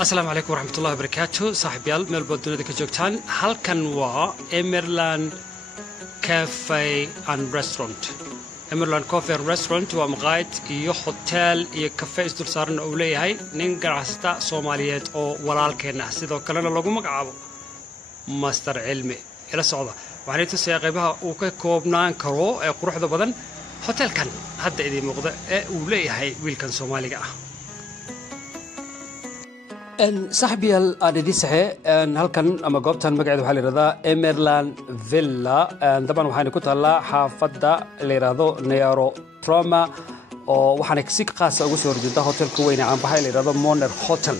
السلام عليكم ورحمة الله وبركاته. صاحب يال ميل بودنا دك جوكتان هل كان وا إميرلاند كافيه أند ريستورانت. إميرلاند كافيه أند ريستورانت ومقاعد يو هوتيل يو كافيه إسدول صارن أولي هاي نينجر عستا صوماليات أو ورال كنا سيدو كلنا لوجو مقعبو ماستر علمي إلى صعدة وعنيتو سياقبها وكوبنان كرو قروح ذا بدن هوتيل كان هذا إذا مقدر أولي هاي ويل كان صومالي صاحب يال أدي صحيح أن هل كان أما قبتان مقعد وحالي رضا إميرلاند فيلا طبعا وحاني كنت هلا حافظة اللي رضو نيارو تروما وحاني كسيك قاسة وسور جدا هوتيل كويني عن بحي اللي رضو مونر هوتيل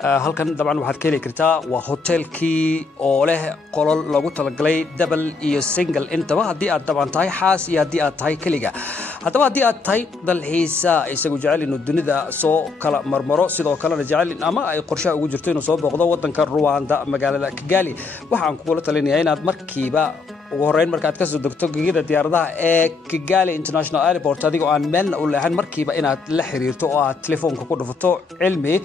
هل كان طبعا waxaad ka heli kartaa waa hotelkii oo leh qolol lagu talagalay double iyo single intaba hadii aad daban tahay xaas iyo hadii aad tahay kaliga hadaba hadii aad tahay dalxiisa isagu jecel inuu dunida soo kala marmaro sidoo kale jecel ama ay qorshe ugu jirto inuu soo booqdo wadanka Rwanda magaalada Kigali waxaan kuula talinayaa inaad markiiba ugu horeyn markaad ka soo degto gegida diyaaradaha ee Kigali International Airport adigoo aan meel u leexan markiiba inaad la xiriirto oo aad telefoonka ku dhufato cilmi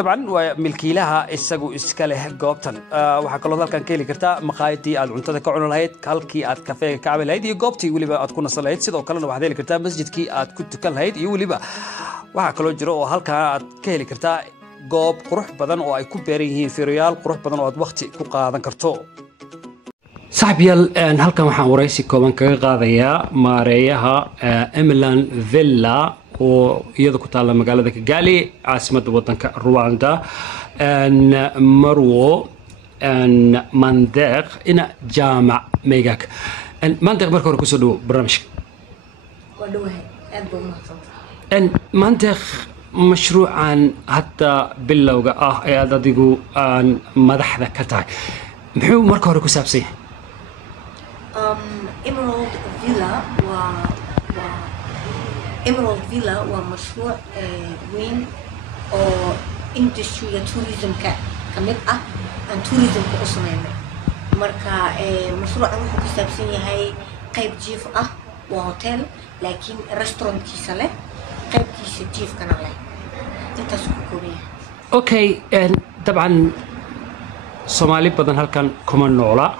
طبعا وملكيلها isagu iska leh goobtan waxa kale oo halkan ka heli kartaa maqaayadii aad cuntada ka cuni lahayd halkii aad kafeega ka cabi lahayd iyo goobtii waliba aad ku nasan lahayd sidoo kale waxaad heli kartaa masjidkii aad ku tukan lahayd iyo waliba waxa kale oo jiro oo halkan aad ka heli kartaa goob qurux badan oo ay ku beeran yihiin fiirayaal qurux badan oo aad waqti ku qaadan karto صاحب يال halkan waxaan waraysi kooban kaga qaadayaa maareeyaha Emland Villa ويذكر تعالى مقالة كجالي عاصمة وطن رواندا أن مرو أن مندق إن جامع ميجاك أن مندق مركور كسودو برامج أن مندق مشروعا حتى باللوجا هذا ديجو أن مدح ذا كتاي محو مركور كسابسي Emerald Villa Emerald Villa ومشروع وين أو industry tourism كميت عن tourism كأصلاً مركا مشروع أنا حكي سبسيني هاي قيب جيف وهوتيل لكن ريستورانت كيسله قيب كيس جيف كان عليه تتسوق أوكي طبعاً سومالي بدن هالكان كمان نولا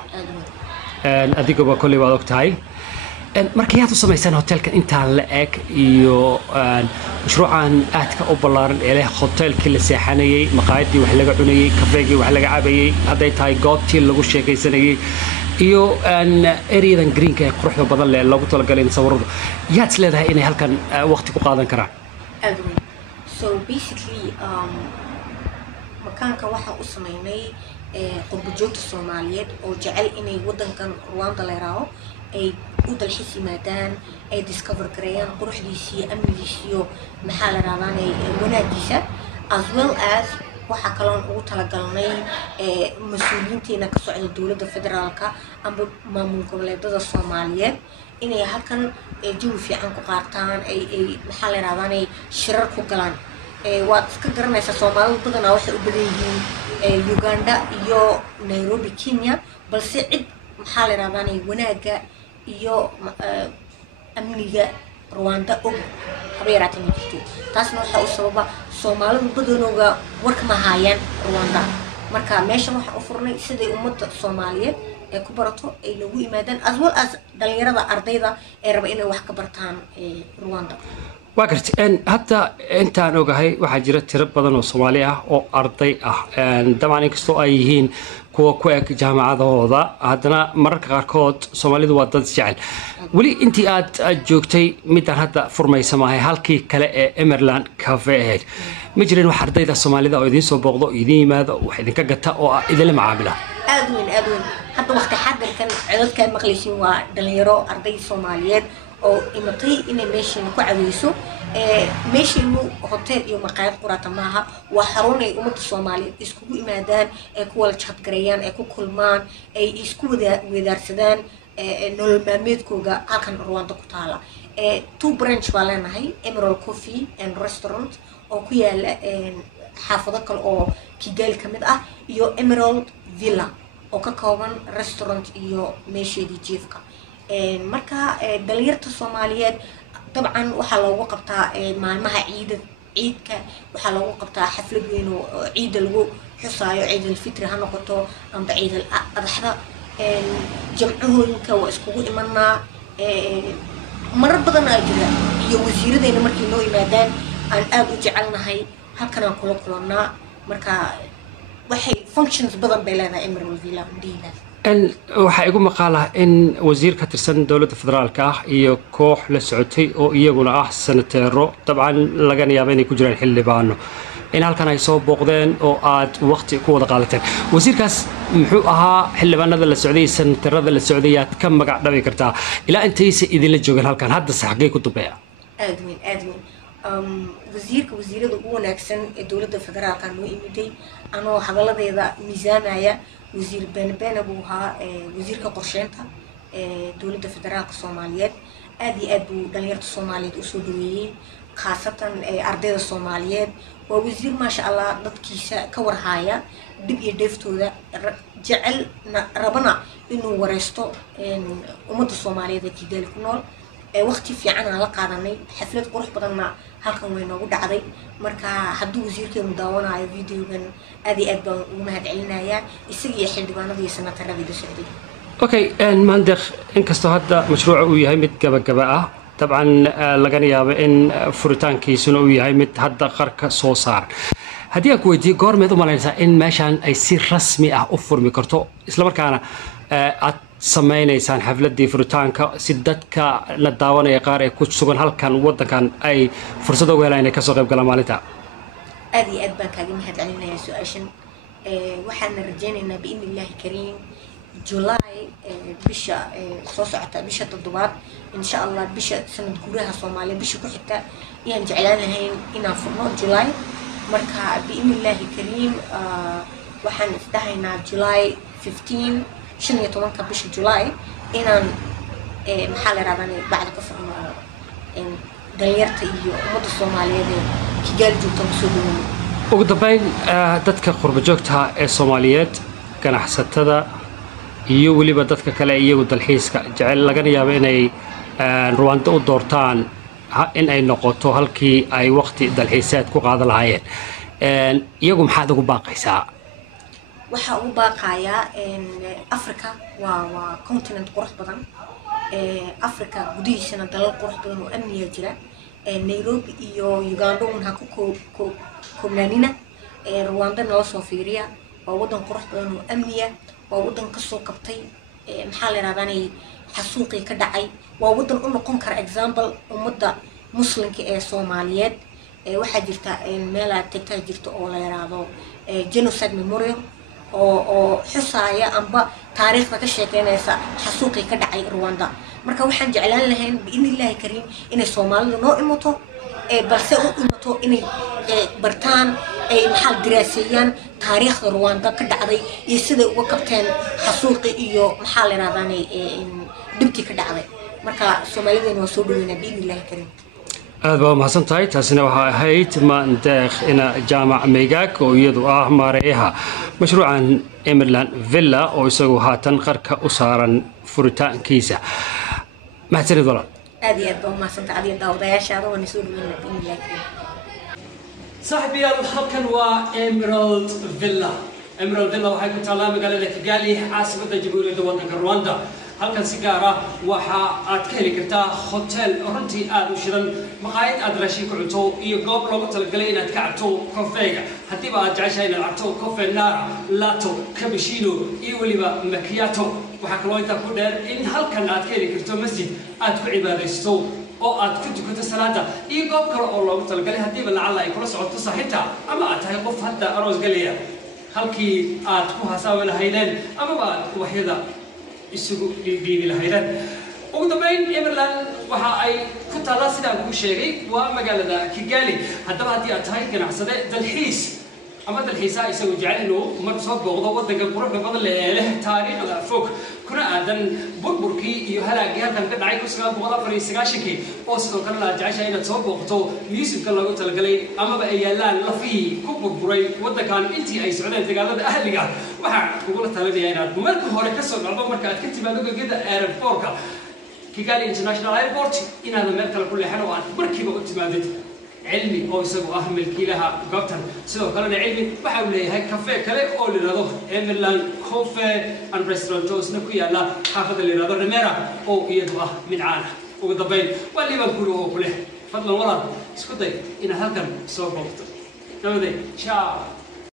أديكوا بكل وقت هاي markayaad u samaysaan hotelka inta la eeg iyo mashruucan aadka u ballaaran ee leh hotelkii la seexanayay maqaayadii wax laga cunayay kafeegii wax laga cabayay haday tahay goobtii lagu sheekaysanayay iyo areadan greenka ee quruxda badan leh lagu talagalay in sawiradu yaad leedahay inay halkan waqti ku qaadan karaan so basically makaanka waxa u sameynay qurbo joogta Soomaaliyeed oo jecel inay wadankan Rwanda la yiraahdo ay u dalxiis yimaadaan ay discover gareeyaan quruxdiisa amnigiisa maxaa la raadinay wanaagiisa as well as waxa kale oo ugu talagalnay mas'uuliyiinteena ka socda dawladda federaalka ama maamul goboleedyada Soomaaliyeed inay halkan jawi fiican ku qaataan ay maxaa la raadinay shirar ku galaan waad iska garanaysaa Soomaalidu badanaa waxay u badan yihiin Uganda iyo Nairobi Kenya balse cid maxaa la raadinay wanaaga iyo amniga Rwanda oo habeeratin jirto taasna waxa uu sababa Soomaalidu badanooga warka ma hayaan Rwanda marka meesha waxa u furnay sidii ummadda Soomaaliyeed ee ku barato ay lagu yimaadaan as well as dhalinyarada ardayda ee raba inay wax ka bartaan Rwanda واقرت حتى أنت أنا وجهي واحد جرت ترب بدن الصومالية أو أرضي طبعا إنكستو أيهين كوك جامعة هذا هذانا مرة كاركود صومالي ذو ضد جعل ولي أنت جوكتي مثل هذا فرمي سماهي هالكي كلا إميرلاند كافيه مجرين وحردي ذا الصومالي ذا ويدين سو بغضو يدين ماذا وحدين كجتا أو إذا لم عامله أدوين حتى وقت حد كان عدد كان مقليشين ودليرو أرضي الصوماليات أو إمتى إن ماشي نكوعويسو ماشي إنه هوتيل يوم قاعد قرات معها وحروني أمة الصومالي إسكو إمادان كوال شات جريان كل مان إسكو ودار سدان نول ماميد كوجا أكن رواندا كتالا تو برانش بالنا هاي Emerald Coffee and Restaurant أو كيال حافظة كل أو كيجال كمد يو Emerald Villa أو ككوان Restaurant يو ماشي دي جيفكا marka dhalinyarta Soomaaliyeed طبعا waxa loogu qabtaa maalmaha ciidka waxaa lagu qabtaa xaflad weyn oo ciida lagu xusaayo ciid alfitri ha noqoto amba ciid al-adxada jamcahooyinka waa iskugu imanaa marar badan aa jira iyo wasiiradayna markay noo yimaadaan aan aad u jecelnahay halkan aan kula kulannaa marka waxay functions badan bay leedahay Emerald Villa Ndiina waxaa igu maqaala in wasiir ka tirsan dowladda federaalka ah iyo koox la socotay oo iyaguna ah senateero dabcan lagana yaabo inay ku jiraan xildhibaano in halkan ay soo booqdeen oo aad waqti ku wada qaadateen wasiirkaas muxuu ahaa xildhibaanada la socday senateerada la socday aad ka magac dhabi kartaa ilaa intaysa idinla joogan halkan hadda saxqii ku dambeeya aad weyn wasiirada ugu wanaagsan ee dowladda federaalka noo imiday anoo hadaladeeda miisaamaya wasiir benbena buu ahaa wasiirka qorsheynta dowladda federaalka Soomaaliyeed aad iyo aad buu dhalinyarada Soomaaliyeed u soo dhaweeyay khaasatan ardayda Soomaaliyeed waa wasiir maasha Allah dadkiisa ka warhaya dib iyo dheeftooda jecel rabana inuu wareysto ummadda Soomaaliyeed ee Kigali ku nool waqti fiican aan la qaadanay xaflad qurux badanna halkan way noogu dhacday marka hadduu wasiirkeenu daawanayo videogan aad iyo aad baan ugu mahadcelinayaa isaga iyo xildhibaanada iyo senatarada socday okay mandakh inkastoo hadda mashruuca uu yahay mid gabagaba ah dabcan lagana yaabo in furitaankiisuna uu yahay mid hadda qarka soo saaran haddii aan ku weydiiyo goormeed u malaynaysaa in meeshaan ay si rasmi ah u furmi karto isla markaana aad sameynaysaan xafladii furitaanka si dadka la daawanaya qaar ee ku sugan halkan wadankan ay fursad ugu helaan inay kasoo qayb galaan maalinta aad iyo aad baan kaaga mahadcelinayaa su-aashan waxaana rajaynaynaa biidni illaahi kariim July bisha soo socota bisha 7 insha Allah bisha sanad guuraha Soomaaliya bisha ku xigta ayaan jeclaan lahayn inaan furno July marka biidni illaahi kariim waxaan isdahaynaa July 15 15 bisha July inaan maxaa la raadinay bacda ka furno dhalinyarta iyo ummadda Soomaaliyeed ee Kigali joogta soo dhaweeyay ugu dambeyn dadka qurbo joogta ee Soomaaliyeed ganacsatada iyo waliba dadka kale iyagu dalxiiska jecel lagana yaabo inay Rwanda u doortaan in ay noqoto halkii ay waqti dalxiiseed ku qaadan lahaayeen iyagu maxaad ugu baaqaysaa waxa ugu baaqayaa Africa waa continent qurux badan Africa gudihiisana dalal qurux badan oo amniya jira Nairobi iyo Uganda waxaa ku koobnaanina Rwanda nala soo fiiriya waa wadan qurux badan oo amniya waa wadan ka soo kabtay maxaa la raadinay xasuuqii ka dhacay waa wadan u noqon kara example ummadda muslimka ee Soomaaliyeed waxaa jirta meel aad tagtaa jirto oo la yiraahdo genocide memorial oo xusaaya amba taariikhda ka sheekeynaysa xasuuqii ka dhacay Rwanda marka waxaan jeclaan lahayn biidni illaahi kariim inay Soomaalidu noo imato balse u imato inay bartaan ay maxal diraaseeyaan taariikhda Rwanda ka dhacday iyo sida uga kabteen xasuuqii iyo maxaa la raadinay dibti ka dhacday marka Soomaaliyeed waa soo dhaweynaa biidni illaahi kariim aad baa mahadsan tahay taasina waxaa ahayd mandakh ina jaamac meegaag oo iyadu ah maareeyaha mashruucan Emerald Villa oo isagu haatan qarka u saaran furitaankiisa mahadsanid walaal aad iyo aad baa mahadsan tahay adiga daawadayaashaada waan soo dhaweynaa biidni illaahi kariim saaxiibayaal halkan waa Emerald Villa waxay ku taallaa magaalada Kigali caasimadda jamhuuriyadda waddanka Rwanda halkan si gaar ah waxa aad ka heli kartaa hotel runtii aad u shidan maqaayad aad raashin ku cunto iyo goob loogu talagalay inaad ka cabto kafeega haddiiba aad jeceshahay inaad cabto kafe nara lato cappuccino iyo weliba macchiato waxaa kaloo intaa ku dheer in halkan aad ka heli karto masjid aad ku cibaadaysto oo aad ku tukato salaada iyo goob kale oo loogu talagalay haddiiba lacala ay kula socoto saaxiibta ama aad tahay qof hadda aroos galaya halkii aad ku hasaawi lahaydeen amaba aad waxyada isugu dhiibi lahaydeen ugu dambeyn Emerald waxa ay ku taala sida uu sheegay waa magaalada Kigali haddaba haddii aad tahay ganacsade dalxiis ama dalxiisa isagu jecel inuu mar soo booqdo wadanka quruxda badan leh taariikhda fog kuna aadan burburkii iyo halaagii halkan ka dhacay 1994 oo sidoo kale la jeceshahay inaad soo booqto museumka lagu talagalay amaba ay yaalaan lafii ku burburay wadankan intii ay socdeen dagaalada ahliga waxaan kugula talinayaa inaad marka hore ka soo dhacdo marka aad ka timaado gegida airportka Kigali International Airport inaad meel kale ku leexan oo aad markiiba u timaadid علمي أو يسوي ملكي لها قبتن سيدو كلنا علمي بحاول لي هاي كافيه كله أو لنادو إميرلاند كوفي أند ريستورانتوس نكوي على حافظ اللي نادو رميرا أو يدوه من عانا وقضبين واللي بنقوله كله فضلا ورا اسكتي إن هالكم سوق وقت نودي شاو